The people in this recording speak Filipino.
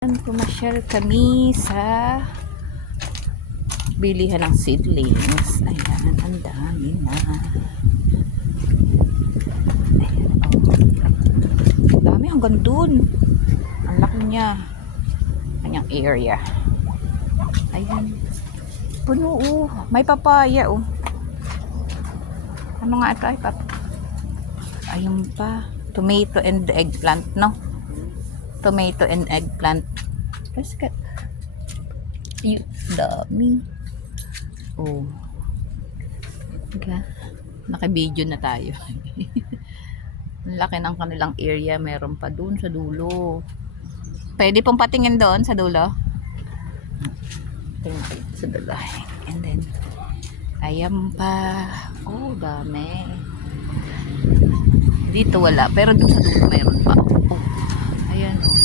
Pumasyal kami sa bilihan ng seedlings. Ayan, ang dami na. Ayan, oh. Ang dami hanggang dun. Ang laki niya. Kanyang area. Ayan. Puno, oh. May papaya, oh. Ano nga ito? Ay, ayun pa. Tomato and eggplant, no? Tomato and eggplant. Let's get you dami. Oh. Okay. Naka-video na tayo. Ang laki ng kanilang area. Meron pa dun sa dulo. Pwede pong patingin doon sa dulo. Tingin sa dulo. And then, ayan pa. Oh, dami. Dito wala. Pero dun sa dulo mayroon pa. Oh. Ayan, oh.